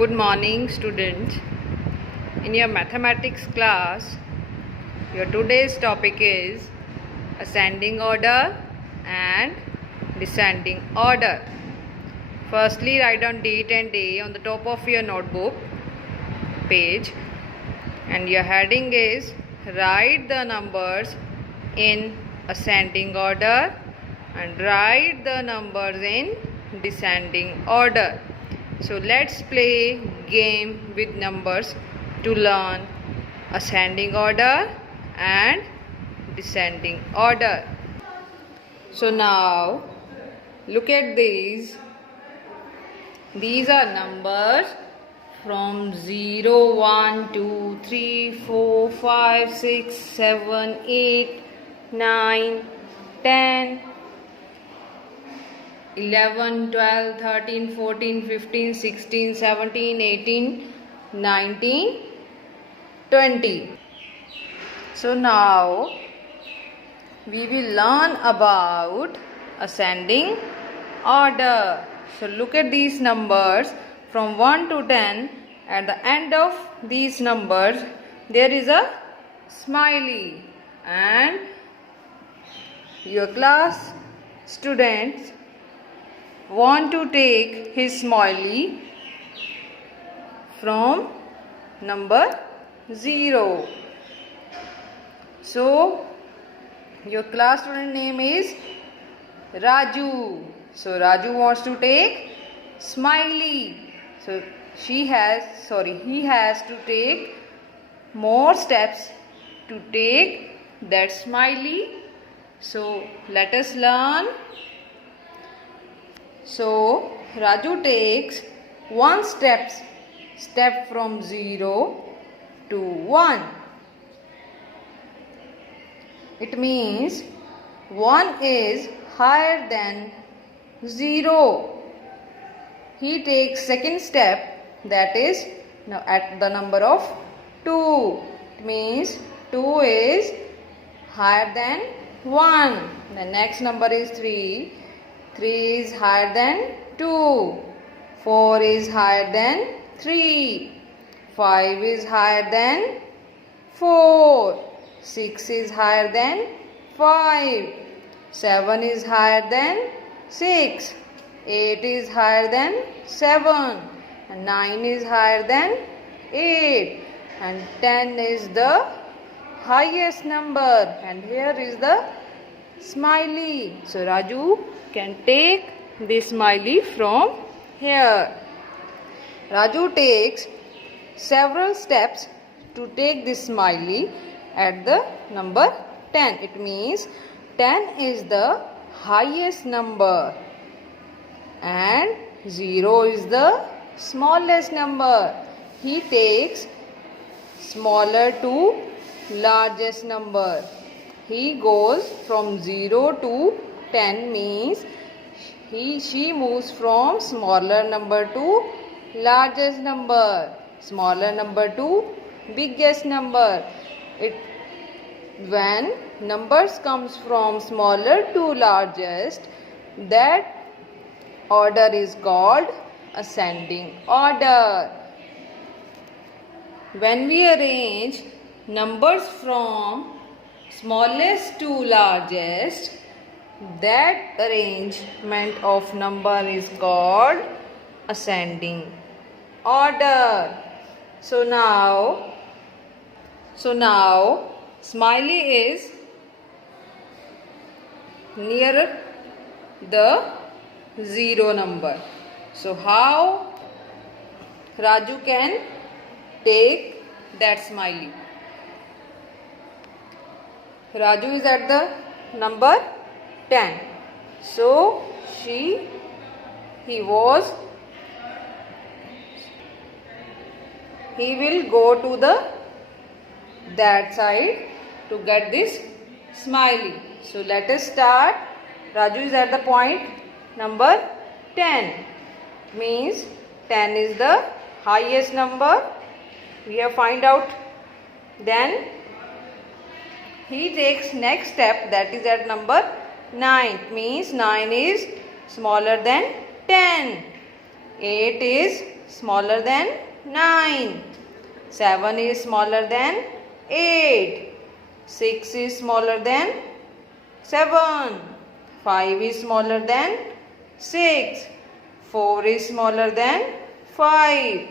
Good morning, students. In your mathematics class, your today's topic is ascending order and descending order. Firstly, write down date and day on the top of your notebook page, and your heading is write the numbers in ascending order and write the numbers in descending order. So let's play game with numbers to learn ascending order and descending order. So now look at these. These are numbers from 0, 1, 2, 3, 4, 5, 6, 7, 8, 9, 10, 11, 12, 13, 14, 15, 16, 17, 18, 19, 20. So now we will learn about ascending order. So look at these numbers from 1 to 10. At the end of these numbers there is a smiley, and your class students want to take his smiley from number 0. So your class student name is Raju. So Raju wants to take smiley. So he has to take more steps to take that smiley. So let us learn. So Raju takes one step from 0 to 1. It means 1 is higher than 0. He takes second step, that is now at the number of 2. It means 2 is higher than 1. The next number is 3. 3 is higher than 2. 4 is higher than 3. 5 is higher than 4. 6 is higher than 5. 7 is higher than 6. 8 is higher than 7. And 9 is higher than 8. And 10 is the highest number. And here is the smiley. So Raju can take this smiley from here. Raju takes several steps to take this smiley at the number 10. It means 10 is the highest number and 0 is the smallest number. He takes smaller to largest number. He goes from 0 to 10, means she moves from smaller number to largest number, smaller number to biggest number. When numbers comes from smaller to largest, that order is called ascending order. When we arrange numbers from smallest to largest, that arrangement of number is called ascending order. So now smiley is nearer the 0 number. So how Raju can take that smiley? Raju is at the number 10. So he will go to that side to get this smiley. So let us start. Raju is at the point number 10. Means 10 is the highest number. We have find out. Then he takes next step, that is at number 9. Means 9 is smaller than 10. 8 is smaller than 9. 7 is smaller than 8. 6 is smaller than 7. 5 is smaller than 6. 4 is smaller than 5.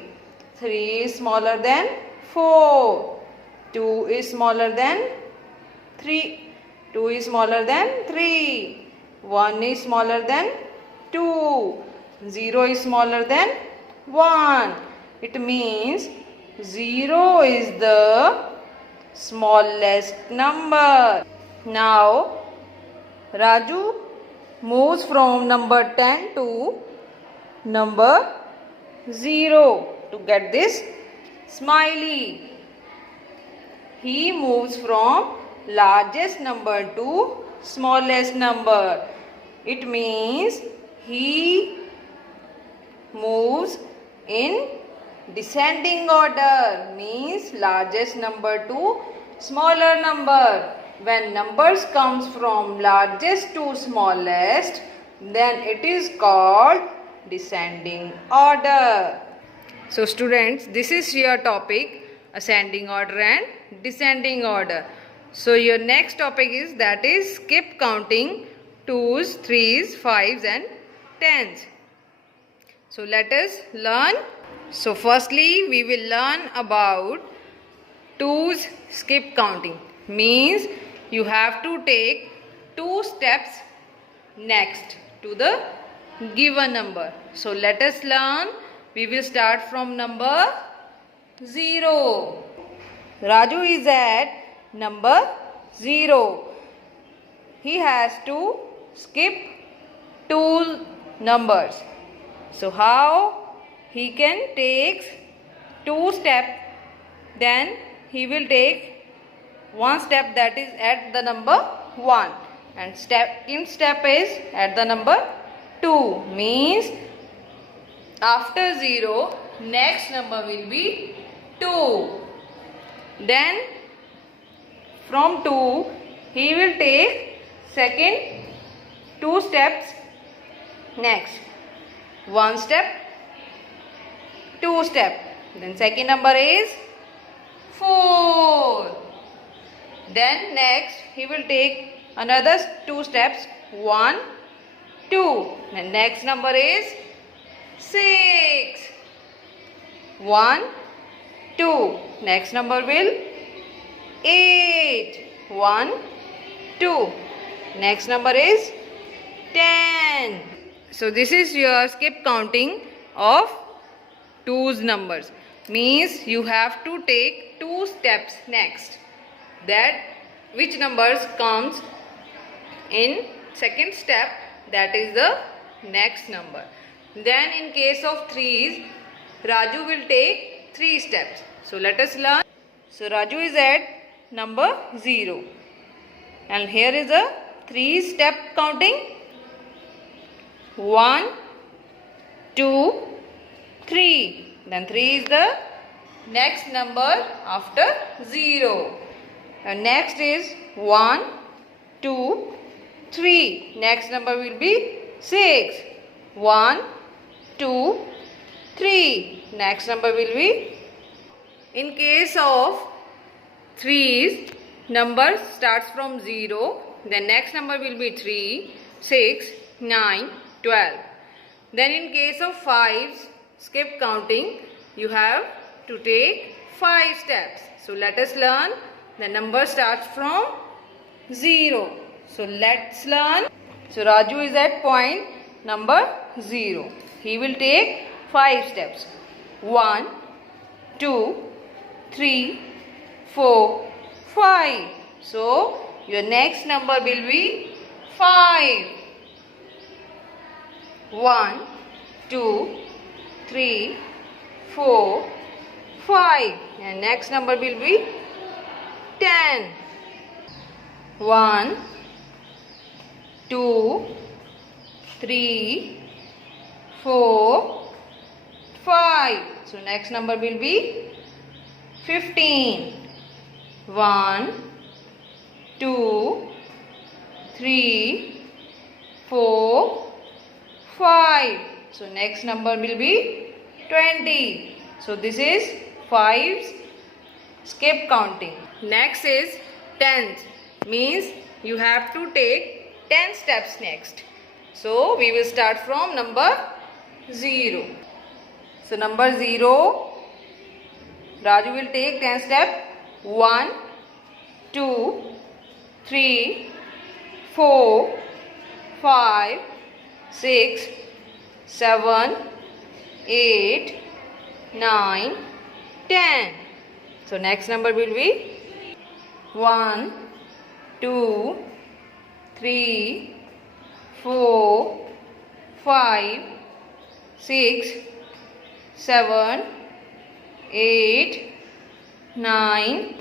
3 is smaller than 4. 2 is smaller than 3. 2 is smaller than 3. 1 is smaller than 2. 0 is smaller than 1. It means 0 is the smallest number. Now, Raju moves from number 10 to number 0 to get this smiley. He moves from largest number to smallest number. It means he moves in descending order, means largest number to smaller number. When numbers comes from largest to smallest, then it is called descending order. So students, this is your topic, ascending order and descending order. So your next topic is, that is skip counting 2s, 3s, 5s and 10s. So let us learn. So firstly we will learn about 2s skip counting. Means you have to take 2 steps next to the given number. So let us learn. We will start from number 0. Raju is at number 0. He has to skip 2 numbers. So how he can take 2 steps, then he will take 1 step, that is at the number 1, and second step is at the number 2. Means after 0, next number will be 2. Then from 2 he will take second 2 steps next. 1 step, 2 step. Then second number is 4. Then next he will take another 2 steps, 1, 2. And next number is 6. 1, 2. Next number will 8. 1, 2. Next number is 10. So this is your skip counting of 2's numbers. Means you have to take 2 steps next. That which numbers comes in second step, that is the next number. Then in case of 3's, Raju will take 3 steps. So let us learn. So Raju is at number 0. And here is a 3 step counting. 1, 2, 3. Then 3 is the next number after 0. And next is 1, 2, 3. Next number will be 6. 1, 2, 3. Next number will be. In case of 3's, number starts from 0. Then next number will be 3, 6, 9, 12. Then in case of 5's skip counting, you have to take 5 steps. So let us learn. The number starts from 0. So let's learn. So Raju is at point number 0. He will take 5 steps. 1, 2, 3, 4, 5. So your next number will be 5. 1, 2, 3, 4, 5. And next number will be 10. 1, 2, 3, 4, 5. So next number will be 15. 1, 2, 3, 4, 5. So next number will be 20. So this is 5's skip counting. Next is 10th, means you have to take 10 steps next. So we will start from number 0. So number 0, Raju will take 10 steps. 1, 2, 3, 4, 5, 6, 7, 8, 9, 10. So next number will be 1, 2, 3, 4, 5, 6, 7, 8, 9,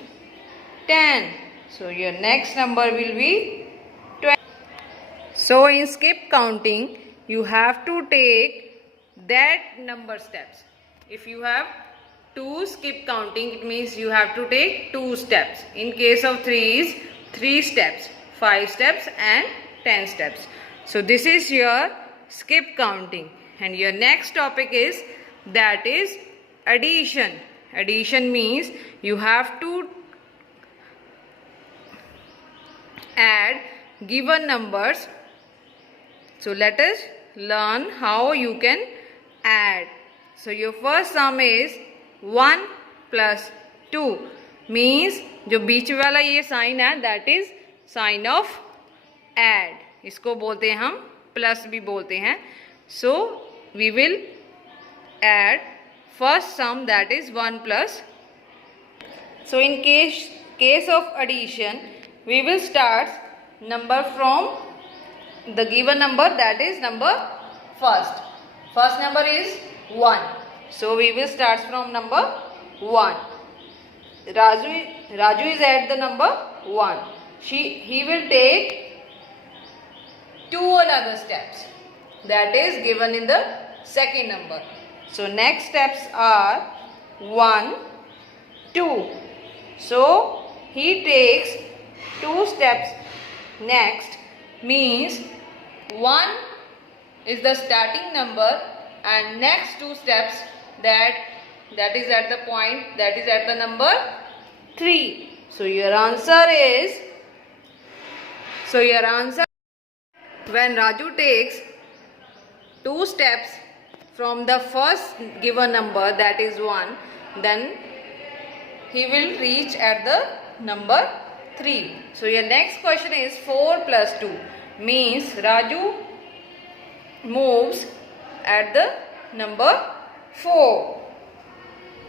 10. So your next number will be 20. So in skip counting, you have to take that number steps. If you have 2 skip counting, it means you have to take 2 steps. In case of 3 is 3 steps, 5 steps and 10 steps. So this is your skip counting. And your next topic is, that is addition. Addition means you have to add given numbers. So let us learn how you can add. So your first sum is 1 plus 2, means जो बीच वाला ये sign है, that is sign of add. इसको बोलते हैं हम plus भी बोलते हैं. So we will add first sum, that is 1 plus. So in case of addition, we will start number from the given number, that is number first. First number is 1. So we will start from number 1. Raju is at the number 1. He will take 2 another steps, that is given in the second number. So next steps are 1, 2. So he takes 2 steps next, means 1 is the starting number and next 2 steps that is at the point, that is at the number 3. So your answer is, when Raju takes 2 steps from the first given number, that is 1, then he will reach at the number 3. So your next question is 4 plus 2, means Raju moves at the number 4.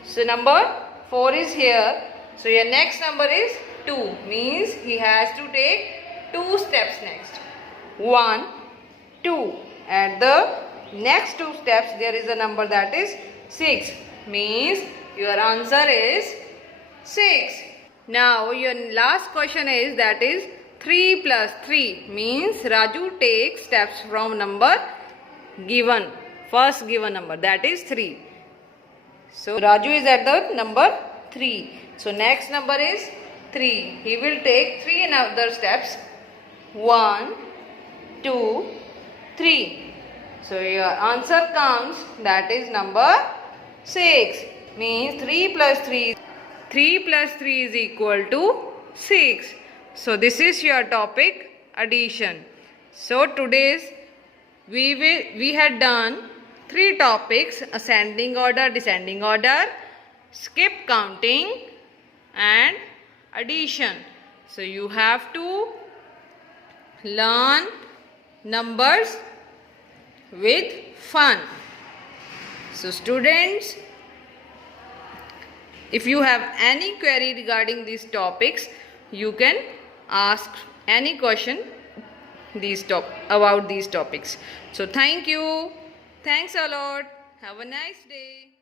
So number 4 is here. So your next number is 2, means he has to take 2 steps next. 1, 2. At the next 2 steps there is a number, that is 6, means your answer is 6. Now your last question is, that is 3 plus 3, means Raju takes steps from number given, first given number, that is 3. So Raju is at the number 3. So next number is 3. He will take 3 another steps. 1, 2, 3. So your answer comes, that is number 6. Means 3 plus 3 is equal to 6. So this is your topic, addition. So today's we had done 3 topics: ascending order, descending order, skip counting and addition. So you have to learn numbers with fun. So students, if you have any query regarding these topics, you can ask any question about these topics. So thank you. Thanks a lot. Have a nice day.